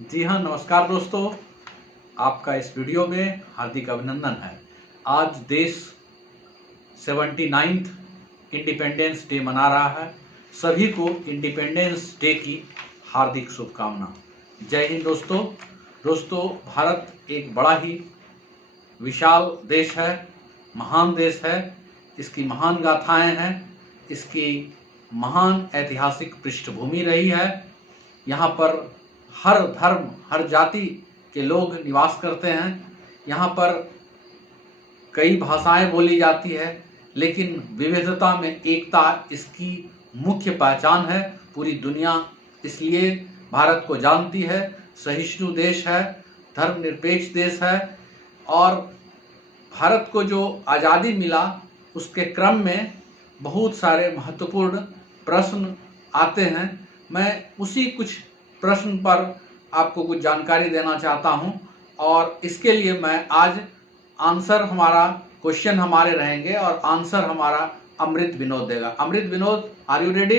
जी हाँ, नमस्कार दोस्तों। आपका इस वीडियो में हार्दिक अभिनंदन है। आज देश 79th इंडिपेंडेंस डे मना रहा है। सभी को इंडिपेंडेंस डे की हार्दिक शुभकामना। जय हिंद दोस्तों। भारत एक बड़ा ही विशाल देश है, महान देश है। इसकी महान गाथाएं हैं, इसकी महान ऐतिहासिक पृष्ठभूमि रही है। यहाँ पर हर धर्म, हर जाति के लोग निवास करते हैं। यहाँ पर कई भाषाएं बोली जाती है, लेकिन विविधता में एकता इसकी मुख्य पहचान है। पूरी दुनिया इसलिए भारत को जानती है। सहिष्णु देश है, धर्मनिरपेक्ष देश है। और भारत को जो आज़ादी मिला, उसके क्रम में बहुत सारे महत्वपूर्ण प्रश्न आते हैं। मैं उसी कुछ प्रश्न पर आपको कुछ जानकारी देना चाहता हूं, और इसके लिए मैं आज क्वेश्चन हमारे रहेंगे और आंसर हमारा अमृत विनोद देगा। Amrit Vinod, are you ready?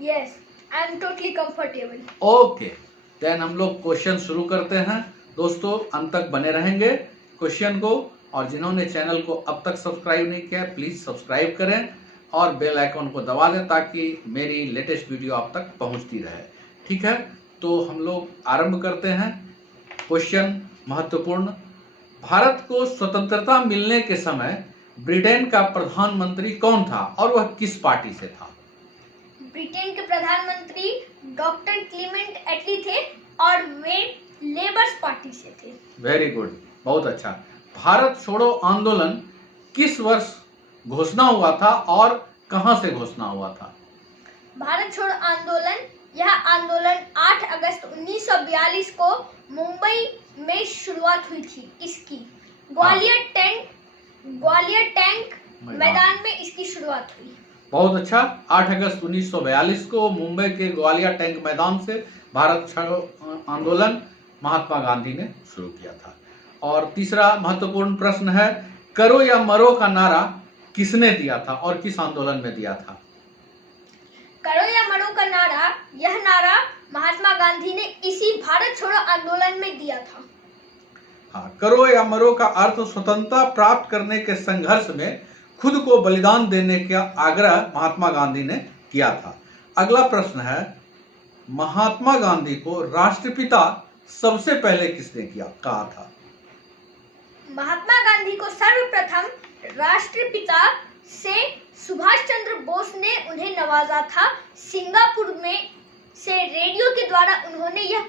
Yes, I am totally comfortable. Okay, then हम लोग क्वेश्चन शुरू करते हैं। दोस्तों अंत तक बने रहेंगे क्वेश्चन को, और जिन्होंने चैनल को अब तक सब्सक्राइब नहीं किया है प्लीज सब्सक्राइब करें और बेल आइकन को दबा दें ताकि मेरी लेटेस्ट वीडियो आप तक पहुंचती रहे। ठीक है, तो हम लोग आरंभ करते हैं। क्वेश्चन महत्वपूर्ण। भारत को स्वतंत्रता मिलने के समय ब्रिटेन का प्रधानमंत्री कौन था और वह किस पार्टी से था? ब्रिटेन के प्रधानमंत्री डॉक्टर क्लीमेंट एटली थे और वे लेबर्स पार्टी से थे। वेरी गुड, बहुत अच्छा। भारत छोड़ो आंदोलन किस वर्ष घोषणा हुआ था और कहां से घोषणा हुआ था? भारत छोड़ो आंदोलन, यह आंदोलन 8 अगस्त 1942 को मुंबई में शुरुआत हुई थी। इसकी ग्वालियर टैंक मैदान में इसकी शुरुआत हुई। बहुत अच्छा। 8 अगस्त 1942 को मुंबई के ग्वालियर टैंक मैदान से भारत छोड़ो आंदोलन महात्मा गांधी ने शुरू किया था। और तीसरा महत्वपूर्ण प्रश्न है, करो या मरो का नारा किसने दिया था और किस आंदोलन में दिया था? करो या मरो का नारा, यह नारा महात्मा गांधी ने इसी भारत छोड़ो आंदोलन में दिया था। हाँ, करो या मरो का अर्थ स्वतंत्रता प्राप्त करने के संघर्ष में खुद को बलिदान देने का आग्रह महात्मा गांधी ने किया था। अगला प्रश्न है, महात्मा गांधी को राष्ट्रपिता सबसे पहले किसने कहा था? महात्मा गांधी को सर्वप्रथम राष्ट्रपिता से सुभाष चंद्र बोस ने उन्हें नवाजा था। सिंगापुर में से रेडियो के द्वारा उन्होंने यह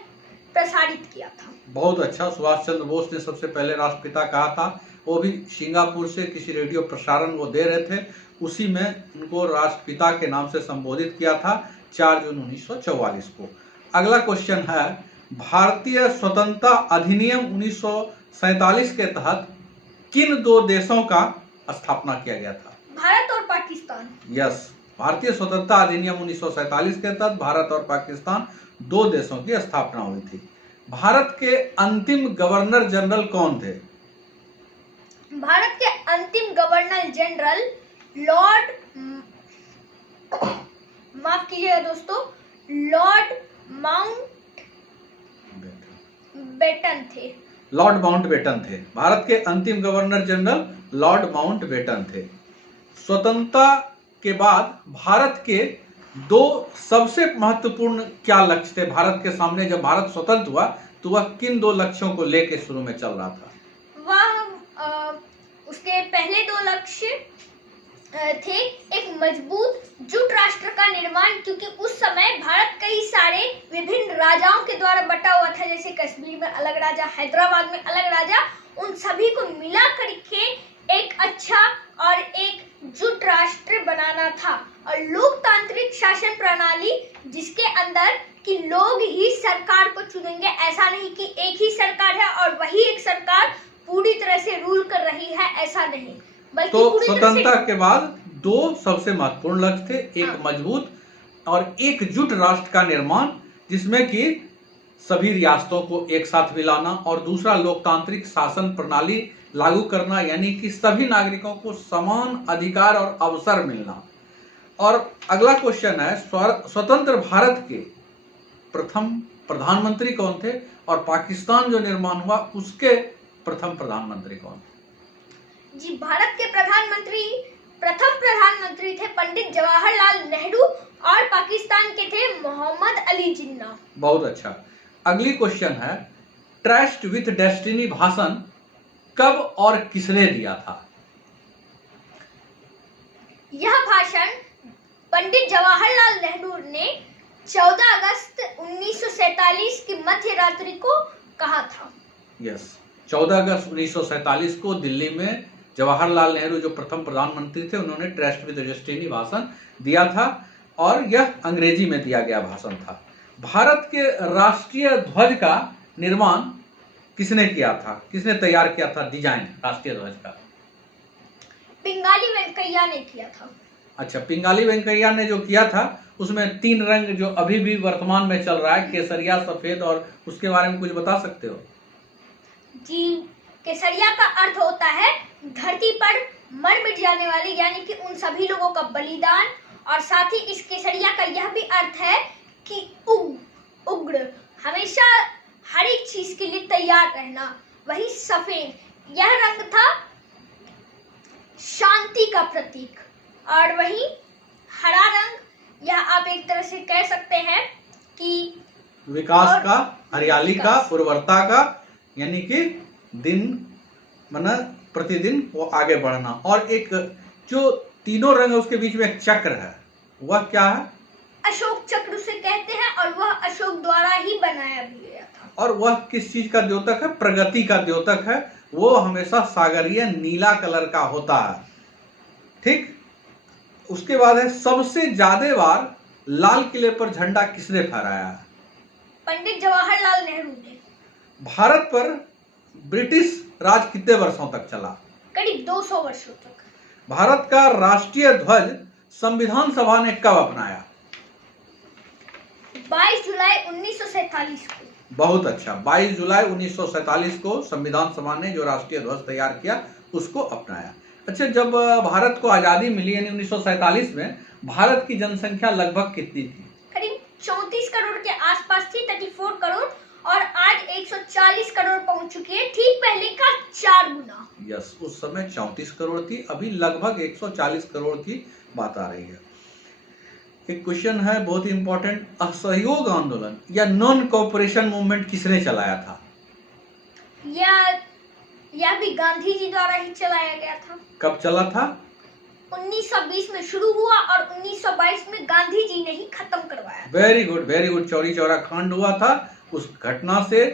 प्रसारित किया था। बहुत अच्छा, सुभाष चंद्र बोस ने सबसे पहले राष्ट्रपिता कहा था। वो भी सिंगापुर से किसी रेडियो प्रसारण वो दे रहे थे, उसी में उनको राष्ट्रपिता के नाम से संबोधित किया था 4 जून 1944 को। अगला क्वेश्चन है, भारतीय स्वतंत्रता अधिनियम 1947 के तहत किन दो देशों का स्थापना किया गया था? भारत और पाकिस्तान। यस, भारतीय स्वतंत्रता अधिनियम 1947 के तहत भारत और पाकिस्तान दो देशों की स्थापना हुई थी। भारत के अंतिम गवर्नर जनरल कौन थे? भारत के अंतिम गवर्नर जनरल माफ कीजिएगा दोस्तों, लॉर्ड माउंटबेटन थे। लॉर्ड माउंटबेटन थे। भारत के अंतिम गवर्नर जनरल लॉर्ड माउंटबेटन थे। स्वतंत्रता के बाद भारत के दो सबसे महत्वपूर्ण क्या लक्ष्य थे भारत के सामने? जब भारत स्वतंत्र हुआ तो वह किन दो लक्ष्यों को लेकर शुरू में चल रहा था? उसके पहले दो लक्ष्य थे, एक मजबूत जुट राष्ट्र का निर्माण, क्योंकि उस समय भारत कई सारे विभिन्न राजाओं के द्वारा बटा हुआ था, जैसे कश्मीर में अलग राजा, हैदराबाद में अलग राजा। उन सभी को मिला करके एक अच्छा और एक जुट राष्ट्र बनाना था। और लोकतांत्रिक शासन प्रणाली, जिसके अंदर कि लोग ही सरकार को चुनेंगे, ऐसा नहीं कि एक ही सरकार है और वही एक सरकार पूरी तरह से रूल कर रही है, ऐसा नहीं, बल्कि तो स्वतंत्रता के बाद दो सबसे महत्वपूर्ण लक्ष्य थे, एक मजबूत और एकजुट राष्ट्र का निर्माण, जिसमें कि सभी रियासतों को एक साथ मिलाना, और दूसरा लोकतांत्रिक शासन प्रणाली लागू करना, यानी कि सभी नागरिकों को समान अधिकार और अवसर मिलना। और अगला क्वेश्चन है, स्वतंत्र भारत के प्रथम प्रधानमंत्री कौन थे और पाकिस्तान जो निर्माण हुआ उसके प्रथम प्रधानमंत्री कौन थे? जी, भारत के प्रथम प्रधानमंत्री थे पंडित जवाहरलाल नेहरू और पाकिस्तान के थे मोहम्मद अली जिन्ना। बहुत अच्छा। अगली क्वेश्चन है, ट्रस्ट विथ डेस्टिनी भाषण कब और किसने दिया था? यह भाषण पंडित जवाहरलाल नेहरू ने 14 अगस्त 1947 की मध्य रात्रि को कहा था। यस, 14 अगस्त 1947 को दिल्ली में जवाहरलाल नेहरू जो प्रथम प्रधानमंत्री थे उन्होंने ट्रस्ट विद डेस्टिनी भाषण दिया था और यह अंग्रेजी में दिया गया भाषण था। भारत के राष्ट्रीय ध्वज का निर्माण किसने किया था, किसने तैयार किया था डिजाइन राष्ट्रीय ध्वज का? पिंगाली वेंकैया ने किया था। अच्छा, पिंगाली वेंकैया ने जो किया था उसमें 3 रंग जो अभी भी वर्तमान में चल रहा है, केसरिया, सफेद, और उसके बारे में कुछ बता सकते हो? जी, केसरिया का अर्थ होता है धरती पर मर मिट जाने वाले, यानी कि उन सभी लोगों का बलिदान, और साथ ही इस केसरिया का यह भी अर्थ है कि उग्र, हमेशा हर एक चीज के लिए तैयार रहना। वही सफेद, यह रंग था शांति का प्रतीक, और वही हरा रंग, यह आप एक तरह से कह सकते हैं कि विकास का, हरियाली का, उर्वरता का, यानी कि दिन माना प्रतिदिन वो आगे बढ़ना। और एक जो तीनों रंग है उसके बीच में एक चक्र है, वह क्या है? अशोक चक्र उसे कहते हैं, और वह अशोक द्वारा ही बनाया भी गया था। और वह किस चीज का द्योतक है? प्रगति का द्योतक है। वो हमेशा सागरीय नीला कलर का होता है। ठीक, उसके बाद है सबसे ज्यादा बार लाल किले पर झंडा किसने फहराया है? पंडित जवाहरलाल नेहरू ने। भारत पर ब्रिटिश राज कितने वर्षों तक चला? करीब 200 वर्षों तक। भारत का राष्ट्रीय ध्वज संविधान सभा ने कब अपनाया? 22 जुलाई 1947 को। बहुत अच्छा, 22 जुलाई 1947 को संविधान सभा ने जो राष्ट्रीय ध्वज तैयार किया उसको अपनाया। अच्छा, जब भारत को आजादी मिली यानी 1947 में, भारत की जनसंख्या लगभग कितनी थी? करीब 34 करोड़ के आसपास थी, 34 करोड़, और आज 140 करोड़ पहुंच चुकी है, ठीक पहले का 4 गुना। यस, उस समय 34 करोड़ थी, अभी लगभग 140 करोड़ की बात आ रही है। एक क्वेश्चन है बहुत ही इंपॉर्टेंट, असहयोग आंदोलन या नॉन कोऑपरेशन मूवमेंट किसने चलाया था? यह भी गांधी जी द्वारा ही चलाया गया था। कब चला था? 1920 में शुरू हुआ और 1922 में गांधी जी ने ही खत्म करवाया। Very good, very good. Chauri Chaura कांड हुआ था, उस घटना से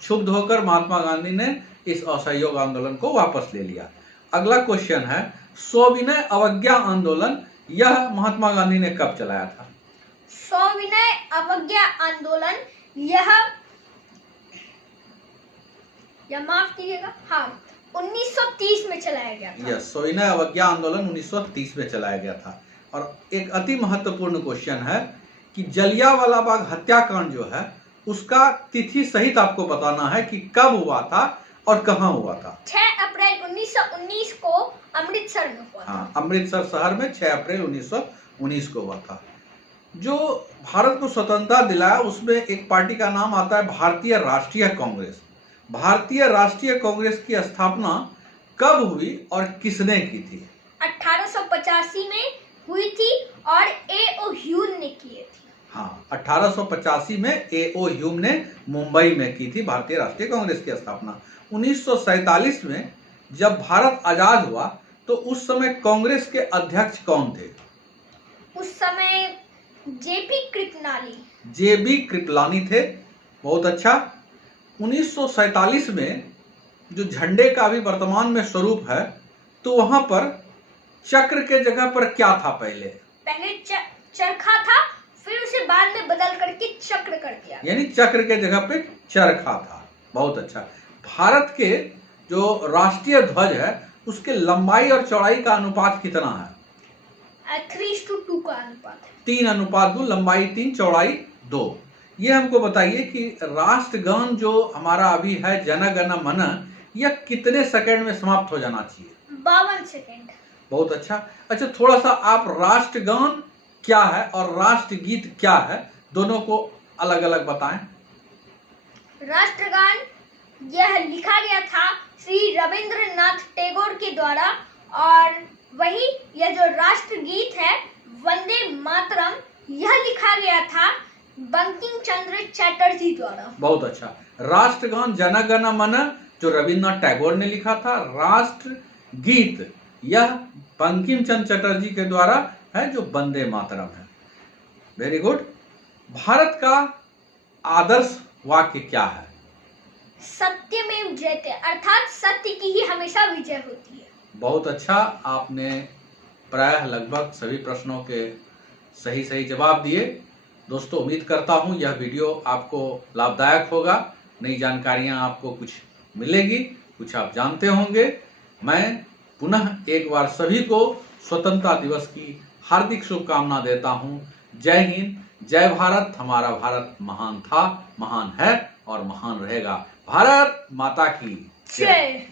क्षुब्ध होकर महात्मा गांधी ने इस असहयोग आंदोलन को वापस ले लिया। अगला क्वेश्चन है, सविनय अवज्ञा आंदोलन यह महात्मा गांधी ने कब चलाया था? सविनय अवज्ञा आंदोलन यह माफ कीजिएगा, हाँ, 1930 में चलाया गया था। यस, सविनय अवज्ञा आंदोलन 1930 में चलाया गया था। और एक अति महत्वपूर्ण क्वेश्चन है कि जलियांवाला बाग हत्याकांड जो है उसका तिथि सहित आपको बताना है कि कब हुआ था और कहां हुआ था। 6 अप्रैल 1919 को अमृतसर में हुआ था। हाँ, अमृतसर शहर में 6 अप्रैल 1919 को हुआ था। जो भारत को स्वतंत्रता दिलाया उसमें एक पार्टी का नाम आता है भारतीय राष्ट्रीय कांग्रेस। भारतीय राष्ट्रीय कांग्रेस की स्थापना कब हुई और किसने की थी? 1885 में हुई थी और A.O. ह्यूम ने की थी। हाँ, 1885 में A.O. ह्यूम ने मुंबई में की थी भारतीय राष्ट्रीय कांग्रेस की स्थापना। 1947 में जब भारत आजाद हुआ तो उस समय कांग्रेस के अध्यक्ष कौन थे? उस समय जेबी कृपलानी थे। बहुत अच्छा। 1947 में जो झंडे का अभी वर्तमान में स्वरूप है तो वहां पर चक्र के जगह पर क्या था? पहले चरखा था, फिर उसे बाद में बदल करके चक्र कर दिया, यानी चक्र के जगह पे चरखा था। बहुत अच्छा। भारत के जो राष्ट्रीय ध्वज है उसके लंबाई और चौड़ाई का अनुपात कितना है? 3:2 का अनुपात है। 3:2, लंबाई 3, चौड़ाई 2। ये हमको बताइए कि राष्ट्रगान जो हमारा अभी है जन गण मन, यह कितने सेकंड में समाप्त हो जाना चाहिए? 52 सेकंड। बहुत अच्छा। अच्छा, थोड़ा सा आप राष्ट्रगान क्या है और राष्ट्रगीत क्या है दोनों को अलग अलग बताएं। राष्ट्रगान यह लिखा गया था श्री रविंद्रनाथ टैगोर के द्वारा, और वही यह जो राष्ट्रगीत है वंदे मातरम, यह लिखा गया था बंकिम चंद्र चटर्जी द्वारा। बहुत अच्छा। राष्ट्रगान जन गण मन जो रविन्द्रनाथ टैगोर ने लिखा था, राष्ट्र गीत यह बंकिम चंद्र चटर्जी के द्वारा है जो वंदे मातरम है। Very good. भारत का आदर्श वाक्य क्या है? सत्यमेव जयते, अर्थात सत्य की ही हमेशा विजय होती है। बहुत अच्छा। आपने प्रायः लगभग सभी प्रश्नों के सही जवाब दिए। दोस्तों, उम्मीद करता हूं यह वीडियो आपको लाभदायक होगा, नई जानकारियां आपको कुछ मिलेगी, कुछ आप जानते होंगे। मैं पुनः एक बार सभी को स्वतंत्रता दिवस की हार्दिक शुभकामना देता हूं। जय हिंद, जय भारत। हमारा भारत महान था, महान है और महान रहेगा। भारत माता की जय।